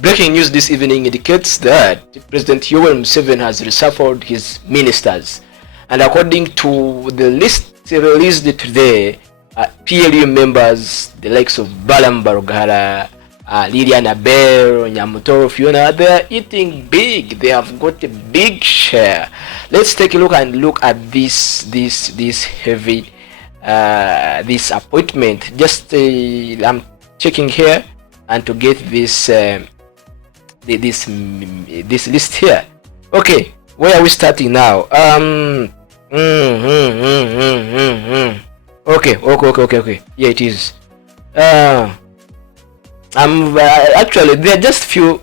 Breaking news this evening indicates that President Yoweri Museveni has reshuffled his ministers, and according to the list released today, PLU members, the likes of Balam Barugara, Liliana Bell, Nyamutoro Fiona, they are eating big. They have got a big share. Let's take a look at this heavy this appointment. Just I'm checking here and to get this this list here. Okay, where are we starting now? Okay. Yeah, it is. Actually there are just few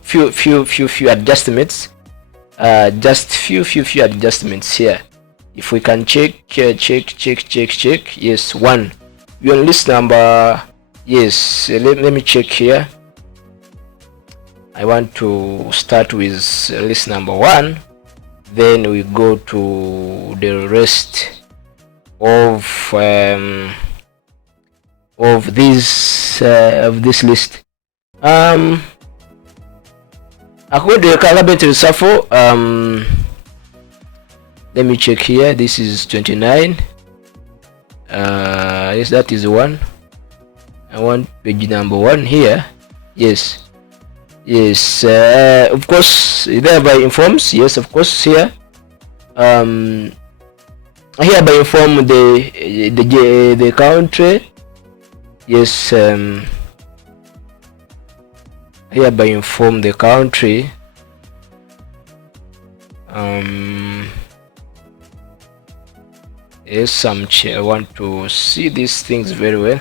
adjustments. Just few adjustments here. If we can check. Yes, one. We on list number. Yes, let me check here. I want to start with list number 1, then we go to the rest of this list. According to the cabinet reshuffle, let me check here. This is 29. Yes, that is 1. I want page number 1 here. Yes, of course, thereby informs. Yes, of course, here. Hereby inform the country. Yes, hereby inform the country. Yes, I want to see these things very well.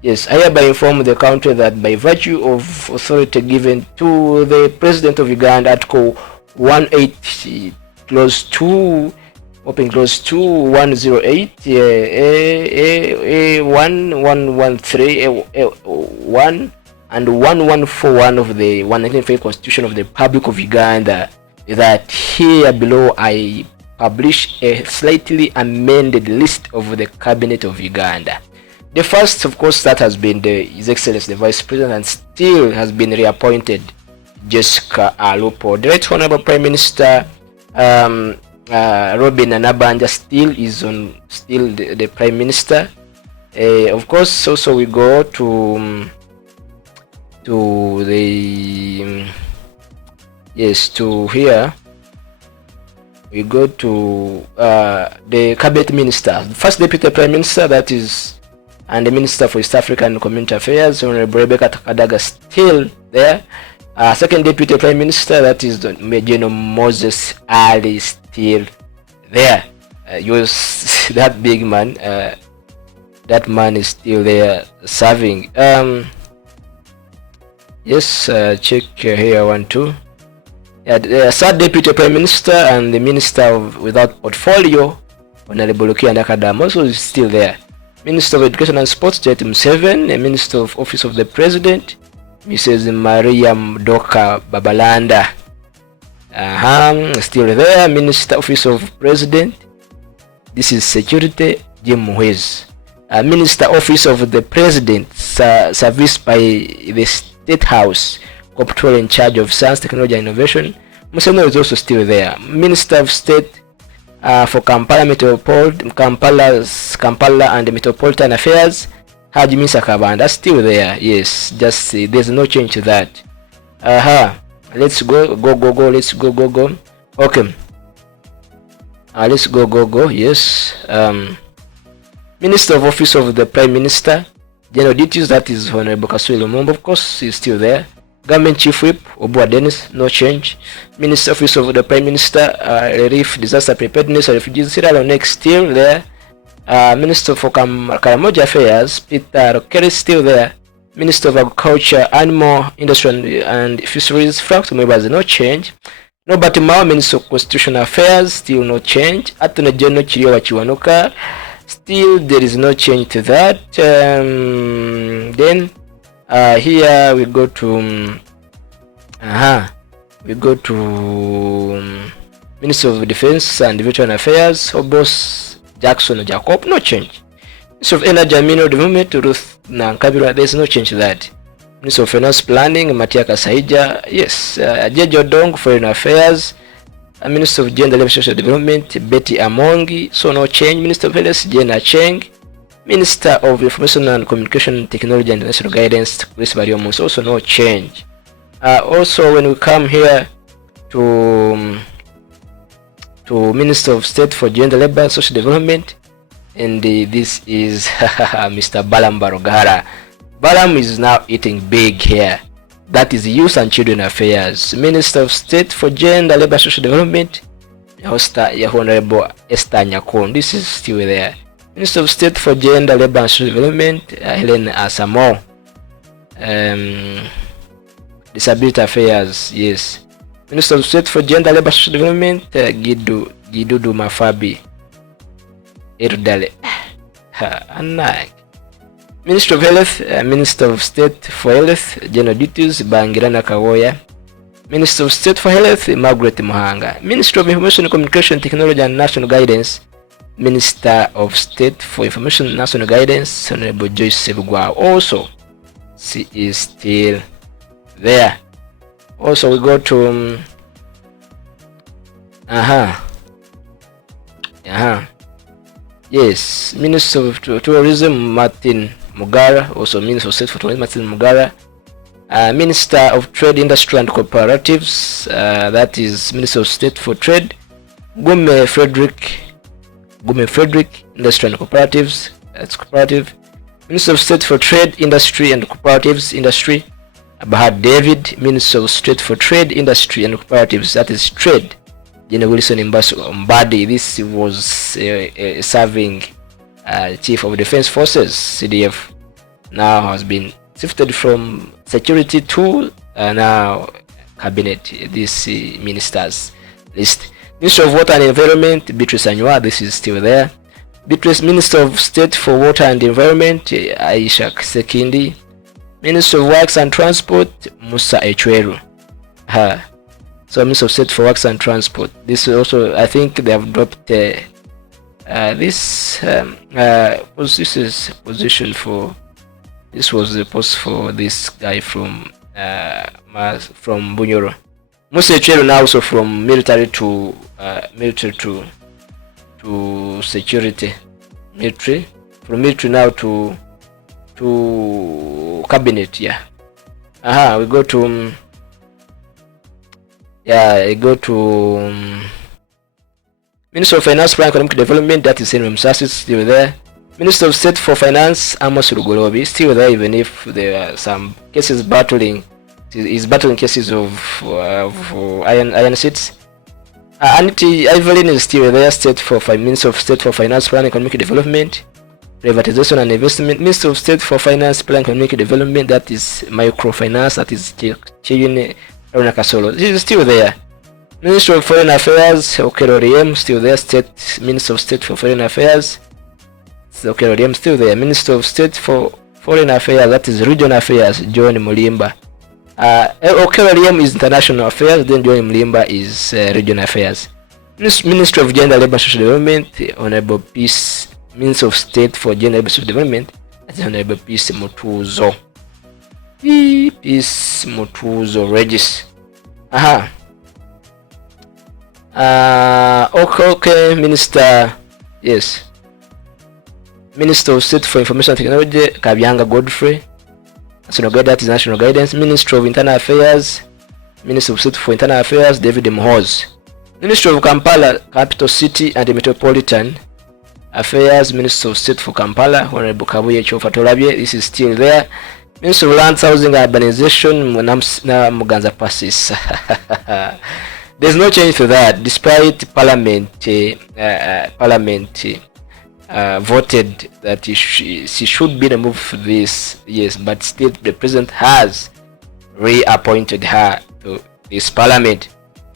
Yes, I hereby inform the country that by virtue of authority given to the President of Uganda, Article 180, Clause 2, Open Clause 2, 108, A1113, A1 and 1141 of the 1995 Constitution of the Republic of Uganda, that here below I publish a slightly amended list of the Cabinet of Uganda. The first, of course, that has been His Excellency the Vice President, and still has been reappointed, Jessica Alupo. The Right Honorable Prime Minister Robin Anabanja still is the Prime Minister. Of course, also we go to the to here. We go to the Cabinet Minister, the First Deputy Prime Minister, that is, and the Minister for East African Community Affairs, Honorable Rebecca Takadaga, still there. Second Deputy Prime Minister, that is General Moses Ali, still there. That big man, that man is still there serving. Yes, check here 1, 2. The third Deputy Prime Minister and the Minister without portfolio, Honorable Okianda Kadam, also is still there. Minister of Education and Sports, Jet Museveni. The Minister of Office of the President, Mrs. Maria Mdoka Babalanda, still there. Minister Office of President, this is Security, Jim Muhwezi. Minister Office of the President, serviced by the State House, Comptroller in charge of Science, Technology and Innovation, Museveni is also still there. Minister of State for Kampala and Metropolitan Affairs, Haji Misa Kabanda, still there. Yes, just there's no change to that. Let's go. Let's go. Okay. Let's go. Yes. Minister of Office of the Prime Minister, General Duties, that is Honorable Kaswili Lumumba, of course, is still there. Government Chief Whip, Obua Dennis, no change. Minister Office of the Prime Minister, Relief, Disaster Preparedness, Refugees, Sierra Leone, still there. Minister for Karamoja Affairs, Peter Rokeri, still there. Minister of Agriculture, Animal Industry and Fisheries, Frank Tumwebaze, no change. Nobody Mao, Minister of Constitutional Affairs, still no change. Attorney General Chiriowa Chiwanuka, still there is no change to that. Then here we go to Minister of Defense and Veteran Affairs, Obos Jackson Jacob, no change. Minister of Energy and Mineral Development, Ruth Nankabira, there is no change to that. Minister of Finance Planning, Matia Kasaija. Yes, Jejo Dong, Foreign Affairs. Minister of Gender and Social Development, Betty Amongi. So no change. Minister of Health, Jenna Cheng. Minister of Information and Communication Technology and National Guidance, Chris Bariomus. Also no change. Also, when we come here to Minister of State for Gender, Labor and Social Development, and this is Mr. Balam Barogara. Balam is now eating big here. That is Youth and Children Affairs. Minister of State for Gender, Labor and Social Development, Honorable Esther Nyakon. This is still there. Minister of State for Gender, Labor and Social Development, Helen Asamo. Disability Affairs, yes. Minister of State for Gender, Labor and Social Development, Gidudu Mafabi. Irdale. Minister of Health, Minister of State for Health, General Duties, Bangirana Kawoya. Minister of State for Health, Margaret Muhanga. Minister of Information, Communication, Technology and National Guidance, Minister of State for Information and National Guidance, Honorable Joyce Sebugwa. Also, she is still there. Also, we go to yes, Minister of Tourism, Martin Mugara. Also, Minister of State for Tourism, Martin Mugara. Minister of Trade, Industry and Cooperatives, that is Minister of State for Trade, Gume Frederick, Industry and Cooperatives, that's cooperative. Minister of State for Trade, Industry and Cooperatives, Industry, Bahad David, Minister of State for Trade, Industry and Cooperatives, that is Trade. General Wilson Mbadi, this was serving Chief of Defense Forces, CDF, now has been shifted from security to now cabinet, this ministers list. Minister of Water and Environment, Beatrice Anywa, this is still there. Beatrice, Minister of State for Water and Environment, Aisha Sekindi. Minister of Works and Transport, Musa Echweru. So Minister of State for Works and Transport. This also, I think they have dropped this is position for, this was the post for this guy from Bunyoro. Musa Echweru now also from military to security. Military, from military now to cabinet. Yeah. We go to Minister of Finance, Plan, Economic Development, that is Henry Msasi, still there. Minister of State for Finance, Amos Rugolobi, still there, even if there are some cases battling cases of iron seats. Anity Evelyn is still there, Minister of State for Finance, Plan, Economic Development, Privatization and Investment. Minister of State for Finance, Plan, Economic Development, that is Microfinance, that is Chiyune Kasolo. This is still there. Minister of Foreign Affairs, Okero Riem, still there. Minister of State for Foreign Affairs, Okero Riem, still there. Minister of State for Foreign Affairs, that is Regional Affairs, John Mulimba. Okero Riem is International Affairs, then John Mulimba is Regional Affairs. Minister of Gender, Labor and Social Development, Honorable Peace. Minister of State for Gender, Labor and Social Development, that is Honorable Peace Mutuzo. Peace Mutuzo Regis. Okay, Minister, yes. Minister of State for Information and Technology, Kabyanga Godfrey. National Guidance, that is National Guidance. Minister of Internal Affairs, Minister of State for Internal Affairs, David Mhoz. Minister of Kampala, Capital City and Metropolitan Affairs, Minister of State for Kampala, Honorable Kabuye Chofatolabye, this is still there. Minister of Lands, Housing and Urbanization, Muganza Passes. There's no change to that, despite Parliament voted that she should be removed for this, yes, but still the president has reappointed her to this Parliament,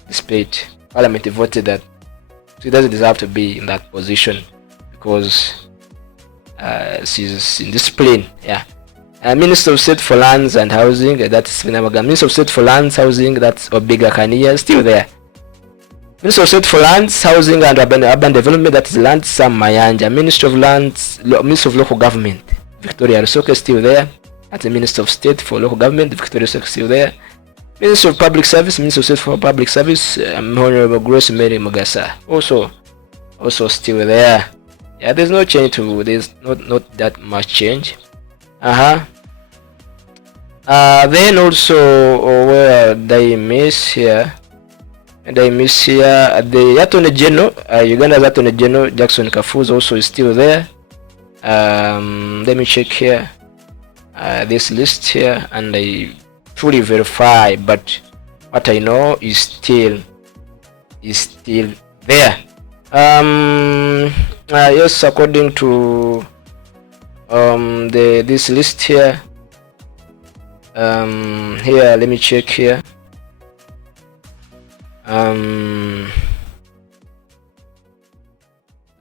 despite Parliament voted that she doesn't deserve to be in that position because she's indisciplined. Yeah. Minister of State for Lands and Housing, that's Minister of State for Lands, Housing, that's Obiga Kania, still there. Minister of State for Lands, Housing and Urban Development, that is Land Sam Mayanja. Minister of Lands, Minister of Local Government, Victoria Rusoke, still there. That's the Minister of State for Local Government, Victoria is still there. Minister of Public Service, Minister of State for Public Service, Honorable Grace Mary Mugasa, also still there. Yeah, there's no change to there's not that much change. Then also where they miss here. And I miss here the Attorney General, Uganda's Attorney General Jackson Kafuzi also is still there. Let me check here this list here, and I truly verify, but what I know is still there. Yes, according to this list here. Here, let me check here.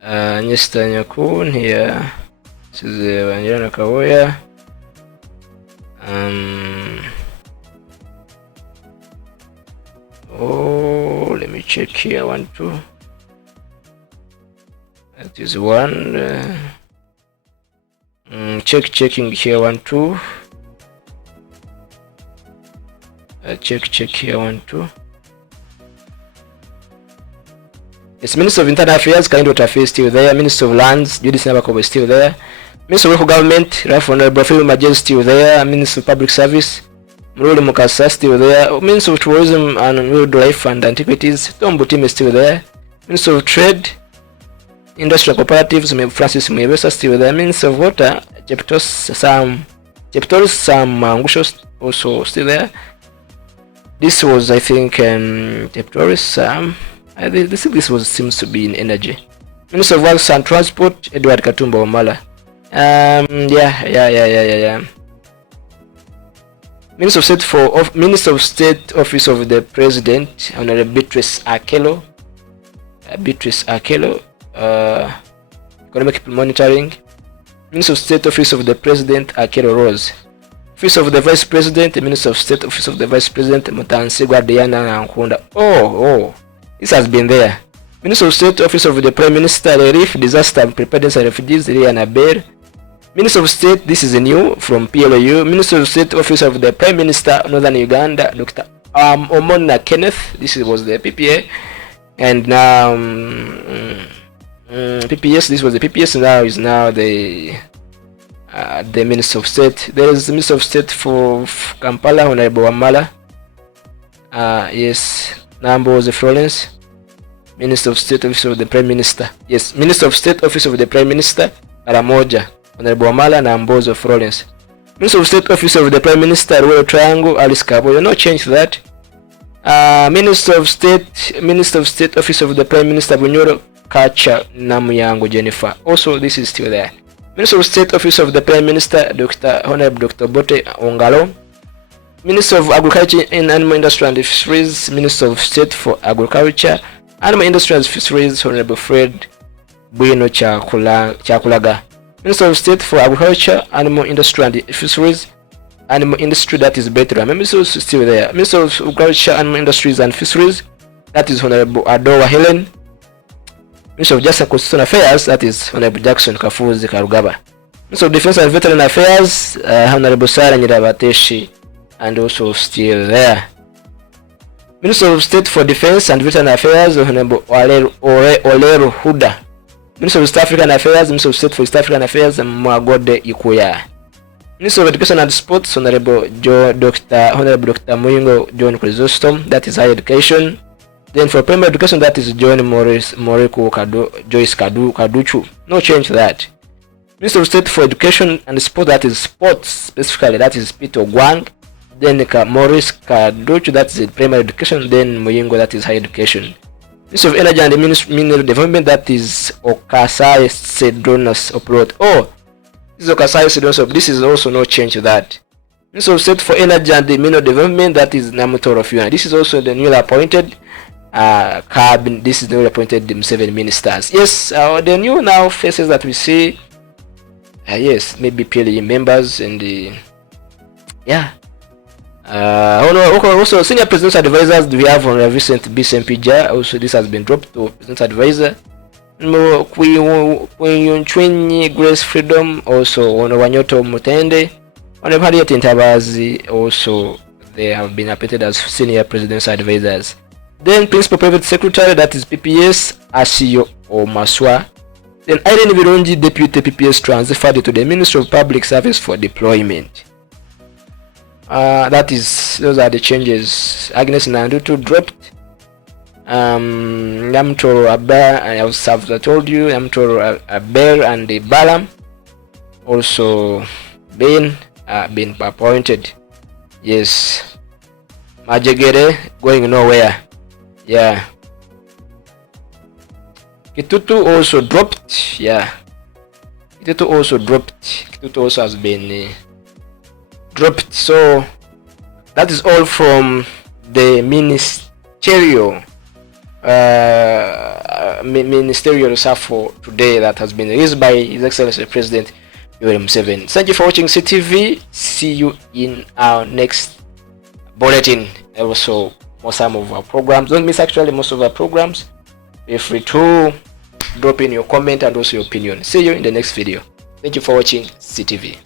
Nyesta Nyakun here. This is Wanjana Kawoya. Oh, let me check here. 1, 2. That is 1. Checking here. 1, 2. Check here. 1, 2. Yes, Minister of Internal Affairs, Kaindo Tafe is still there. Minister of Lands, Judith Nabakobo is still there. Minister of Local Government, Ralph Honorable Phil Majel still there. Minister of Public Service, Muruli Mukasa still there. Minister of Tourism and Wildlife and Antiquities, Tom Butim is still there. Minister of Trade, Industrial Cooperatives, Francis Mwebesa still there. Minister of Water, Cheptoris Sam Mangusho also still there. This was, I think, Cheptoris Sam. This seems to be in energy. Minister of Works and Transport, Edward Katumba Wamala. Yeah. Minister of State Office of the President, Honorable Beatrice Akelo. Economic Monitoring. Minister of State Office of the President, Akelo Rose. Office of the Vice President, Minister of State Office of the Vice President, Mutansigwa Diana Nkunda. Oh. This has been there. Minister of State Office of the Prime Minister, Relief, Disaster and Preparedness and Refugees, Rihanna Bear. Minister of State, this is a new from PLU. Minister of State Office of the Prime Minister, Northern Uganda, Dr. Omona Kenneth. This was the PPA. And now, PPS, this was the PPS, now is now the Minister of State. There is the Minister of State for Kampala, Honorable Wamala. Yes. Namboze Florence, Minister of State Office of the Prime Minister. Yes, Minister of State Office of the Prime Minister, Aramoja, Honorable Wamala Namboze Florence. Minister of State Office of the Prime Minister, Royal Triangle, Alice Kaboyo. No change to that. Minister of State Office of the Prime Minister, Bunyoro Kacha Namuyango Jennifer. Also, this is still there. Minister of State Office of the Prime Minister, Honorable Dr. Bote Ongalo. Minister of Agriculture and Animal Industry and Fisheries, Minister of State for Agriculture, Animal Industry and Fisheries, Honorable Fred Bueno Chakulaga. Minister of State for Agriculture, Animal Industry and Fisheries, Animal Industry, that is better. Minister is still there. Minister of Agriculture, Animal Industries and Fisheries, that is Honorable Adowa Helen. Minister of Justice and Constitutional Affairs, that is Honorable Jackson Kafuzi Karugaba. Minister of Defense and Veteran Affairs, Honorable Sarah Nyirabateshi, and also still there. Minister of State for Defense and Veteran Affairs, Honorable Oleru Huda. Minister of East African Affairs, Minister of State for East African Affairs, Mwagode Ikuya. Minister of Education and Sports, Honorable Dr. Muyingo John Chrysostom, that is Higher Education. Then for Primary Education, that is John Moriko Joyce Kaduchu. No change to that. Minister of State for Education and Sport, that is Sports specifically, that is Peter Gwang. Then Maurice Kaduchu, that is Primary Education. Then Muyingo, that is Higher Education. Minister of Energy and Mineral Development, that is Okasai Sedronas Oprot. Oh, this is Okasai Sedronas Oprot. This is also no change to that. Minister of State for Energy and Mineral Development, that is Namutoro Fiona. This is also the newly appointed cabinet. This is the newly appointed Museveni ministers. Yes, the new now faces that we see. Yes, maybe PLU members and yeah. Also senior presidential advisors we have on a recent BSMPJ. Also this has been dropped to presidential advisor. Queen Grace Freedom, also Wanyoto Mutende, Honorable Harriet Ntabazi also, they have been appointed as senior presidential advisors. Then Principal Private Secretary, that is PPS, Asiyo Omaswa. Then Irene Birungi, Deputy PPS, transferred to the Ministry of Public Service for deployment. Those are the changes. Agnes Nandutu dropped. Yamtoro Abel, I have told you, Yamtoro Abel and the Balam also been appointed. Yes. Majegere going nowhere. Yeah. Kitutu also dropped. Yeah. Kitutu also dropped. Kitutu also has been dropped. So that is all from the ministerial reshuffle today that has been released by His Excellency President Museveni. Thank you for watching CTV. See you in our next bulletin. Also, some of our programs. Don't miss actually most of our programs. Feel free to drop in your comment and also your opinion. See you in the next video. Thank you for watching CTV.